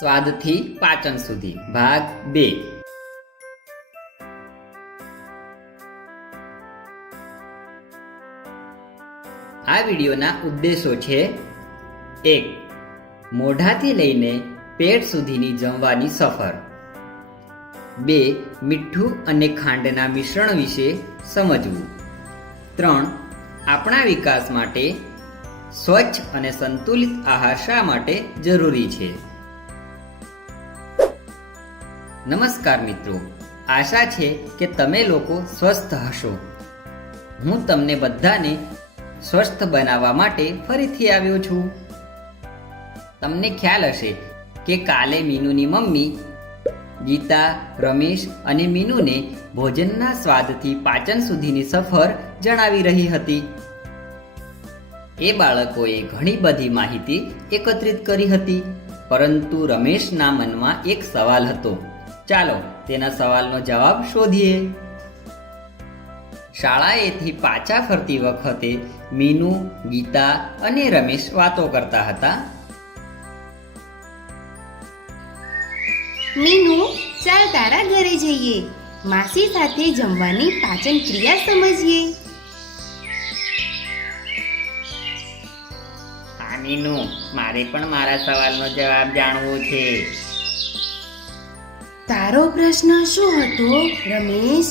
સ્વાદથી પાચન સુધી ભાગ 2। આ વિડીયોના ઉદ્દેશો છે: 1. મોઢાથી લઈને પેટ સુધીની જમવાની સફર। 2. મીઠું અને ખાંડના મિશ્રણ વિશે સમજવું। 3. આપણા વિકાસ માટે સ્વચ્છ અને સંતુલિત આહાર શા માટે જરૂરી છે। નમસ્કાર મિત્રો, આશા છે કે તમે લોકો સ્વસ્થ હશો। હું તમને બધાને સ્વસ્થ બનાવવા માટે ફરીથી આવ્યો છું। તમને ખ્યાલ હશે કે કાલે મીનુની મમ્મી ગીતા, રમેશ અને મીનુને ભોજનના સ્વાદથી પાચન સુધીની સફર જણાવી રહી હતી। એ બાળકોએ ઘણી બધી માહિતી એકત્રિત કરી હતી, પરંતુ રમેશના મનમાં એક સવાલ હતો। ચાલો તેના સવાલનો જવાબ શોધીએ। શાળાએથી પાછા ફરતી વખતે મીનુ, ગીતા અને રમેશ વાતો કરતા હતા। મીનુ, ચાલ તારા ઘરે જઈએ, માસી સાથે જમવાની પાચન ક્રિયા સમજીએ। હા મીનુ, મારે પણ મારા સવાલનો જવાબ જાણવો છે। તારો પ્રશ્ન શું હતો, રમેશ?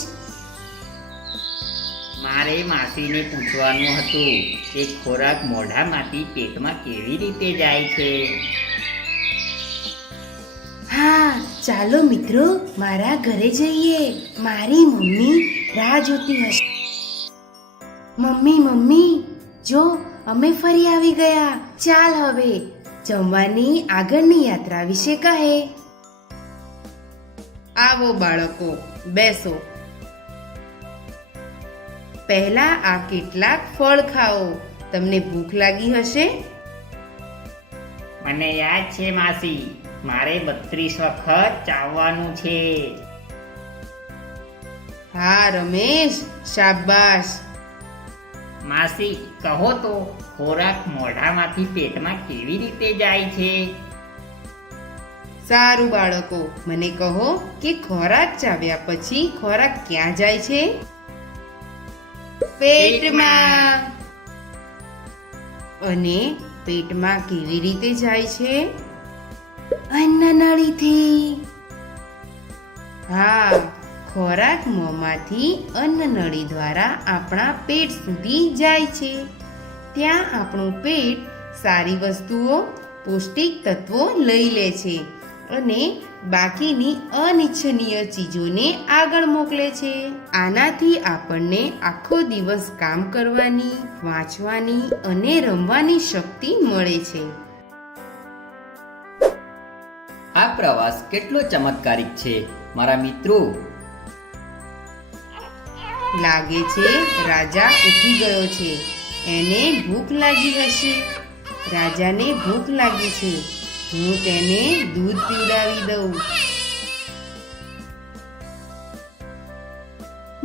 મારે માસીને પૂછવાનું હતું કે ખોરાક મોઢામાંથી પેટમાં કેવી રીતે જાય છે। હા, ચાલો મિત્રો મારા ઘરે જઈએ, મારી મમ્મી રાહ જોતી હશે। મમ્મી, જો અમે ફરી આવી ગયા। ચાલ હવે જમવાની આગળની યાત્રા વિશે કહે। આવો બાળકો, બેસો। પહેલા આ કેટલાક ફળ ખાઓ, તમને ભૂખ લાગી હશે। મને યાદ છે માસી, મારે 32 વખત ચાવવાનું છે। હા રમેશ, શાબાશ। માસી, કહો તો ખોરાક મોઢામાંથી પેટમાં કેવી રીતે જાય છે। સારું બાળકો, મને કહો કે ખોરાક ચાવ્યા પછી ખોરાક ક્યાં જાય છે? પેટમાં। અને પેટમાં કેવી રીતે જાય છે? અન્નનળીથી। હા, ખોરાક મોંમાંથી અન્નનળી દ્વારા આપણા પેટ સુધી જાય છે। ત્યાં આપણું પેટ સારી વસ્તુઓ, પૌષ્ટિક તત્વો લઈ લે છે અને બાકીની અનિચ્છનીય ચીજોને આગળ મોકલે છે। આનાથી આપણને આખો દિવસ કામ કરવાની, વાંચવાની અને રમવાની શક્તિ મળે છે। આ પ્રવાસ કેટલો ચમત્કારિક છે મારા મિત્રો। લાગે છે રાજા ઉઠી ગયો છે, એને ભૂખ લાગી હશે। રાજાને ભૂખ લાગી છે, હું તેને દૂધ પીવડાવી દઉં।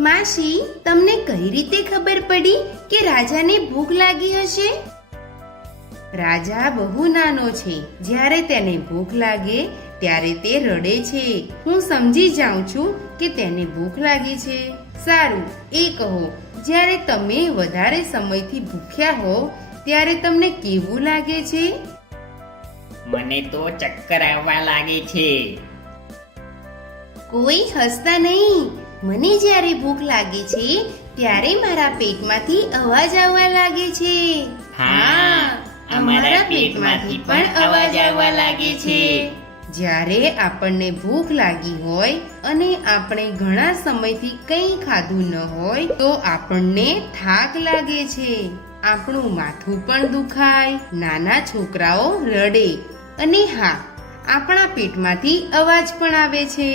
માસી, તમને કઈ રીતે ખબર પડી કે રાજાને ભૂખ લાગી હશે? રાજા બહુ નાનો છે, જ્યારે તેને ભૂખ લાગે ત્યારે તે રડે છે। હું સમજી જાઉં છું કે તેને ભૂખ લાગી છે। સારું, એ કહો, જ્યારે તમે વધારે સમયથી ભૂખ્યા હો ત્યારે તમને કેવું લાગે છે? મને તો ચક્કર આવવા લાગે છે। કોઈ હસતા નહીં। મને જ્યારે ભૂખ લાગે છે ત્યારે મારા પેટમાંથી અવાજ આવવા લાગે છે। હા, અમારા પેટમાંથી પણ અવાજ આવવા લાગે છે। જ્યારે આપણને ભૂખ લાગી હોય અને આપણે ઘણા સમયથી કંઈ ખાધું ન હોય તો આપણને થાક લાગે છે, આપણું માથું પણ દુખાય, નાના છોકરાઓ રડે અને હા, આપણા પેટમાંથી અવાજ પણ આવે છે।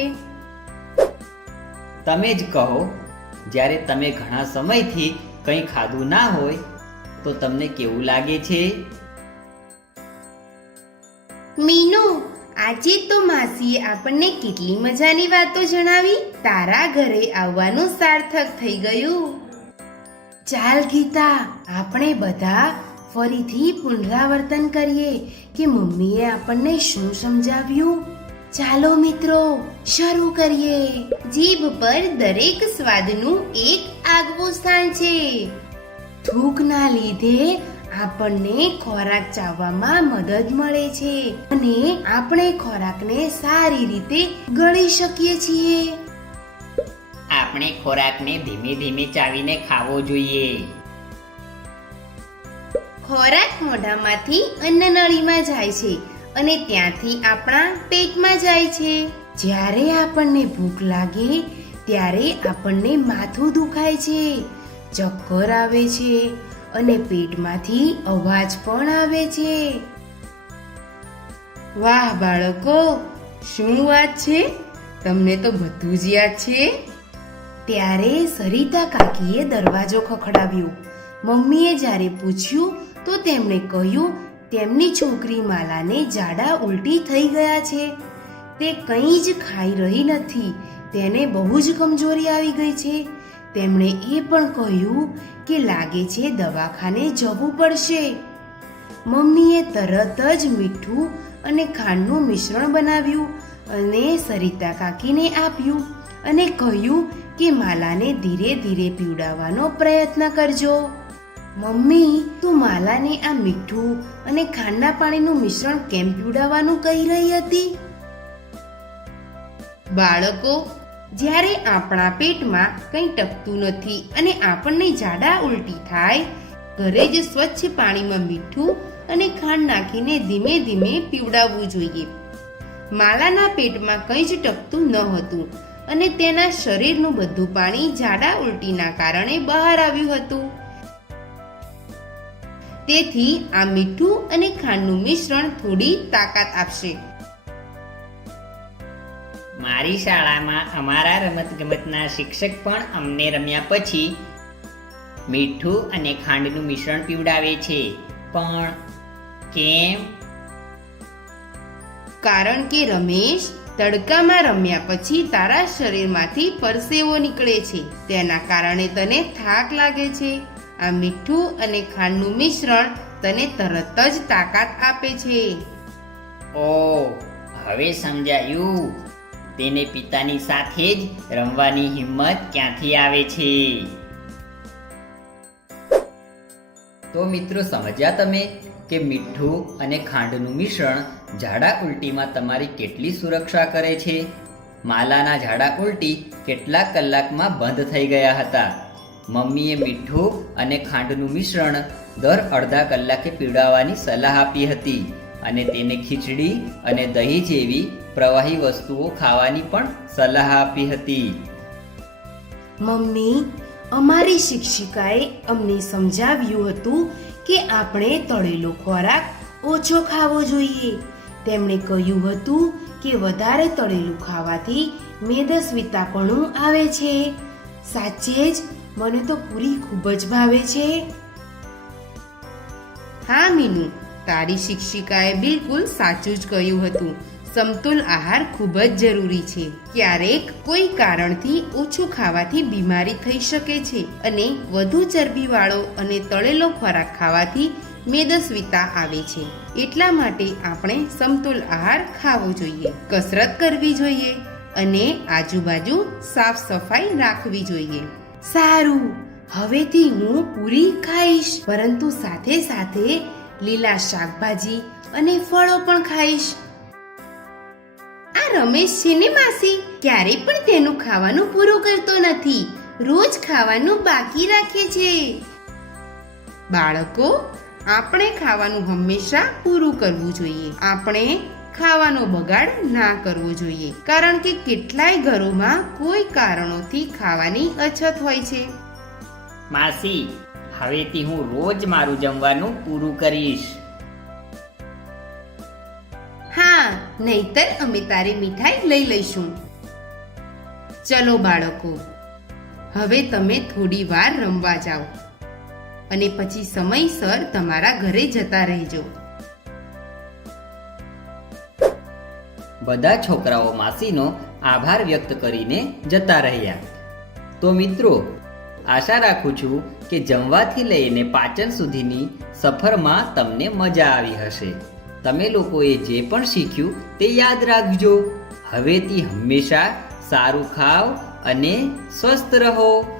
તમે જ કહો, જ્યારે તમે ઘણા સમયથી કંઈ ખાધું ના હોય તો તમને કેવું લાગે છે? મીનુ, આજે તો માસીએ આપણને કેટલી મજાની વાતો જણાવી। તારા ઘરે આવવાનું સાર્થક થઈ ગયું। ચાલ ગીતા, આપણે બધા ફરીથી પુનરાવર્તન કરીએ કે મમ્મીએ આપણને શું સમજાવ્યું. ચાલો મિત્રો શરૂ કરીએ. જીભ પર દરેક સ્વાદનું એક આગવું સ્થાન છે. થૂકના લીધે આપણને ખોરાક ચાવવામાં મદદ મળે છે અને આપણે ખોરાકને સારી રીતે ગળી શકીએ છીએ. આપણે ખોરાકને ધીમે ધીમે ચાવીને ખાવો જોઈએ. ખોરાક મોઢામાંથી અન્નનળીમાં જાય છે અને ત્યાંથી આપણા પેટમાં જાય છે. જ્યારે આપણને ભૂખ લાગે ત્યારે આપણને માથું દુખાય છે, ચક્કર આવે છે અને પેટમાંથી અવાજ પણ આવે છે. વાહ બાળકો, શું વાત છે, તમને તો બધું જ યાદ છે. ત્યારે સરિતા કાકીએ દરવાજો ખખડાવ્યો. મમ્મીએ જ્યારે પૂછ્યું તો તેમણે કહ્યું તેમની છોકરી માલાને ઝાડા ઉલટી થઈ ગયા છે. તે કંઈ જ ખાઈ રહી નથી. તેને બહુ જ કમજોરી આવી ગઈ છે. તેમણે એ પણ કહ્યું કે લાગે છે દવાખાને જવું પડશે. મમ્મીએ તરત જ મીઠું અને ખાંડનું મિશ્રણ બનાવ્યું અને સરિતા કાકીને આપ્યું અને કહ્યું કે માલાને ધીરે ધીરે પીવડાવવાનો પ્રયત્ન કરજો. મમ્મી, તું માલાને આ મીઠું અને ખાંડના પાણીનું મિશ્રણ કેમ પીવડાવવાનું કહી રહી હતી? બાળકો, જ્યારે આપણા પેટમાં કંઈ ટકતું નથી અને આપણને ઝાડા ઉલટી થાય, ઘરે જ સ્વચ્છ પાણીમાં મીઠું અને ખાંડ નાખીને ધીમે ધીમે પીવડાવવું જોઈએ. માલાના પેટમાં કંઈ જ ટકતું ન હતું અને તેના શરીરનું બધું પાણી ઝાડા ઉલટીના કારણે બહાર આવ્યું હતું. તેથી આ મીઠું અને ખાંડનું મિશ્રણ થોડી તાકાત આપશે. મારી શાળામાં અમારા રમતગમતના શિક્ષક પણ અમને રમ્યા પછી મીઠું અને ખાંડનું મિશ્રણ પીવડાવે છે. પણ કેમ? કારણ કે રમેશ, તડકામાં રમ્યા પછી તારા શરીરમાંથી પરસેવો નીકળે છે. તેના કારણે તને થાક લાગે છે. આ મીઠું અને ખાંડનું મિશ્રણ તને તરત જ તાકાત આપે છે. ઓહ, હવે સમજાયું. તેને પિતાની સાથે જ રમવાની હિંમત ક્યાંથી આવે છે. તો મિત્રો, સમજ્યા તમે કે મીઠું અને ખાંડનું મિશ્રણ ઝાડા ઉલટીમાં તમારી કેટલી સુરક્ષા કરે છે. માલાના ઝાડા ઉલટી કેટલાક કલાકમાં બંધ થઈ ગયા હતા. મમ્મીએ મીઠું અને ખાંડનું મિશ્રણ દર અડધા કલાકે પીવડાવવાની સલાહ આપી હતી અને તેને ખીચડી અને દહીં જેવી પ્રવાહી વસ્તુઓ ખાવાની પણ સલાહ આપી હતી. મમ્મી, અમારી શિક્ષિકાએ અમને સમજાવ્યું હતું કે આપણે તળેલો ખોરાક ઓછો ખાવો જોઈએ. તેમણે કહ્યું હતું કે વધારે તળેલું ખાવાથી મેદસ્વીતાપણું આવે છે. સાચે જ મને તો પૂરી ખૂબ જ ભાવે છે. હા મીનુ, તારી શિક્ષિકાએ બિલકુલ સાચું જ કહ્યું હતું. સમતુલ આહાર ખૂબ જ જરૂરી છે. ક્યારેક કોઈ કારણથી ઓછું ખાવાથી બીમારી થઈ શકે છે અને વધુ ચરબીવાળો અને તળેલો ખોરાક ખાવાથી મેદસ્વીતા આવે છે. એટલા માટે આપણે સમતુલ આહાર ખાવો જોઈએ, કસરત કરવી જોઈએ અને આજુબાજુ સાફ સફાઈ રાખવી જોઈએ. સારું, હવેથી હું પૂરી ખાઈશ, પરંતુ સાથે સાથે લીલા શાકભાજી અને ફળો પણ ખાઈશ. આ રમેશ છે ને માસી, ક્યારેય પણ તેનું ખાવાનું પૂરું કરતો નથી. રોજ ખાવાનું બાકી રાખે છે. બાળકો, આપણે ખાવાનું હંમેશા પૂરું કરવું જોઈએ. આપણે ખાવાનો બગાડ ના કરવો જોઈએ, કારણ કે કેટલાય ઘરોમાં કોઈ કારણોથી ખાવાની અછત હોય છે. માસી, હવેથી હું રોજ મારું જમવાનું પૂરું કરીશ. હા, નહીતર અમે તારી મીઠાઈ લઈ લઈશું. ચલો બાળકો, હવે તમે થોડી વાર રમવા જાઓ અને પછી સમયસર તમારા ઘરે જતા રહેજો. બધા છોકરાઓ માસીનો આભાર વ્યક્ત કરીને જતા રહ્યા. તો મિત્રો, આશા રાખું છું કે જમવાથી લઈને પાચન સુધીની સફરમાં તમને મજા આવી હશે. તમે લોકોએ જે પણ શીખ્યું તે યાદ રાખજો. હવેથી હંમેશા સારું ખાઓ અને સ્વસ્થ રહો.